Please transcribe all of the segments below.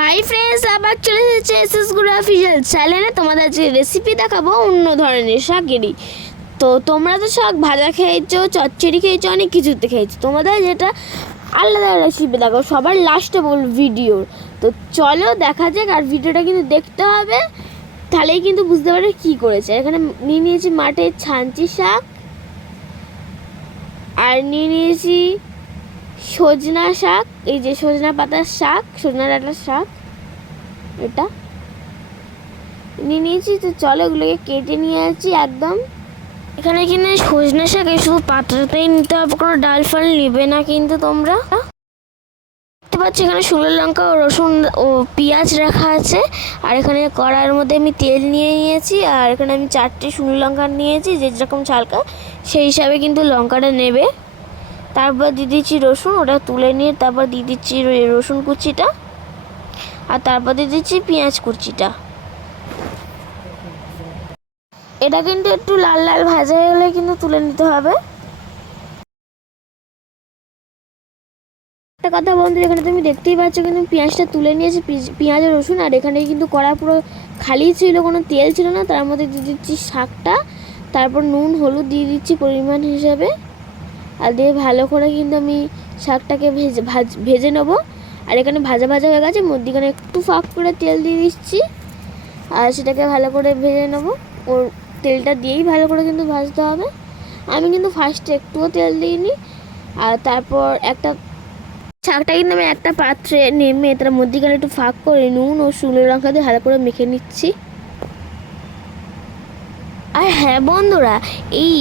Hi friends, আবার চলে এসেছে এসএস গুড অফিসিয়াল চ্যানেলে। তোমাদের যে রেসিপি দেখাবো অন্য ধরনের শাকেরই। তো তোমরা তো শাক ভাজা খেয়েছো, চচ্চড়ি খেয়েছো, অনেক কিছুতে খেয়েছো। তোমাদের যেটা আলাদা রেসিপি দেখো সবার লাস্টে বল ভিডিওর। তো চলো দেখা যাক, আর ভিডিওটা কিন্তু দেখতে হবে, তাহলেই কিন্তু বুঝতে পারবে কী করেছে। এখানে নিয়ে নিয়েছি মাঠের ছাঞ্চি শাক, আর নিয়ে নিয়েছি সজনা শাক, এই যে সজনা পাতার শাক, সজনা ডাঁটার শাক, এটা নিয়ে নিয়েছি। তো চলো এগুলোকে কেটে নিয়ে আসছি একদম। এখানে কিন্তু সজনা শাকে শুধু পাতাটাই নিতে হবে, কোনো ডাল ফাল নেবে না কিন্তু তোমরা। দেখতে পাচ্ছি এখানে শুকনো লঙ্কা ও রসুন ও পেঁয়াজ রাখা আছে। আর এখানে কড়াইয়ের মধ্যে আমি তেল নিয়ে নিয়েছি, আর এখানে আমি 4টে শুকনো লঙ্কা নিয়েছি, যে যেরকম ঝালকা সেই হিসাবে কিন্তু লঙ্কাটা নেবে। তারপর দিয়ে দিচ্ছি রসুন, ওটা তুলে নিয়ে তারপর দিয়ে দিচ্ছি রসুন কুচিটা, আর তারপর দিয়ে দিচ্ছি পেঁয়াজ কুচিটা। এটা কিন্তু একটু লাল লাল ভাজা হয়ে গেলে কিন্তু তুলে নিতে হবে। একটা কথা বন্ধুরা, এখানে তুমি দেখতেই পাচ্ছ কিন্তু পেঁয়াজটা তুলে নিয়েছি, পেঁয়াজ আর রসুন। আর এখানে কিন্তু কড়া পুরো খালি ছিল, কোনো তেল ছিল না। তার মধ্যে দিয়ে দিচ্ছি শাকটা, তারপর নুন হলুদ দিয়ে দিচ্ছি পরিমাণ হিসাবে, আর দিয়ে ভালো করে কিন্তু আমি শাকটাকে ভেজে নেবো। আর এখানে ভাজা ভাজা হয়ে গেছে, মধ্যিখানে একটু ফাঁক করে তেল দিয়ে দিচ্ছি, আর সেটাকে ভালো করে ভেজে নেবো। ওর তেলটা দিয়েই ভালো করে কিন্তু ভাজতে হবে। আমি কিন্তু ফার্স্টে একটুও তেল দিইনি। আর তারপর একটা শাকটা কিন্তু আমি একটা পাত্রে নেমে তার মধ্যিখানে একটু ফাঁক করে নুন ও শুকনো লঙ্কা দিয়ে ভালো করে মেখে নিচ্ছি। আর হ্যাঁ বন্ধুরা, এই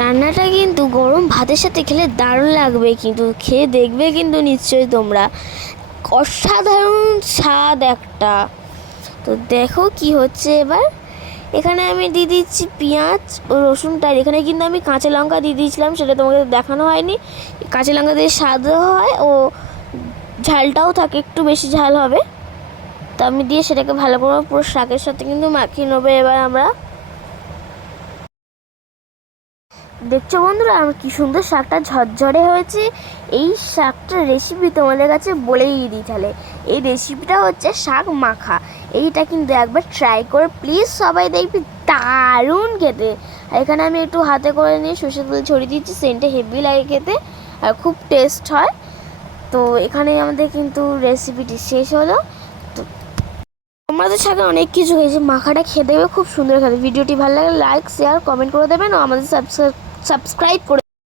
রান্নাটা কিন্তু গরম ভাতের সাথে খেলে দারুণ লাগবে, কিন্তু খেয়ে দেখবে কিন্তু নিশ্চয়ই তোমরা, অসাধারণ স্বাদ একটা। তো দেখো কি হচ্ছে এবার। এখানে আমি দিয়ে দিচ্ছি পেঁয়াজ ও রসুনটা। এখানে কিন্তু আমি কাঁচা লঙ্কা দিয়ে দিয়েছিলাম, সেটা তোমাকে দেখানো হয়নি। কাঁচা লঙ্কা দিয়ে স্বাদও হয় ও ঝালটাও থাকে, একটু বেশি ঝাল হবে। তো আমি দিয়ে সেটাকে ভালো করে পুরো শাকের সাথে কিন্তু মাখিয়ে নেবো। এবার আমরা দেখছো বন্ধুরা আমার কি সুন্দর শাকটা ঝরঝরে হয়েছে। এই শাকটার রেসিপি তোমাদের কাছে বলেই দিই তাহলে। এই রেসিপিটা হচ্ছে শাক মাখা। এইটা কিন্তু একবার ট্রাই করে প্লিজ সবাই দেখবি, দারুণ খেতে। আর এখানে আমি একটু হাতে করে নিয়ে সরষের তেল ছড়িয়ে দিচ্ছি, সেন্টে হেভি লাগে খেতে আর খুব টেস্ট হয়। তো এখানে আমাদের কিন্তু রেসিপিটি শেষ হলো। তো আমাদের শাকে অনেক কিছু হয়েছে, মাখাটা খেতে হবে খুব সুন্দর খেতে। ভিডিওটি ভালো লাগলে লাইক শেয়ার কমেন্ট করে দেবেন, ও আমাদের সাবস্ক্রাইব করে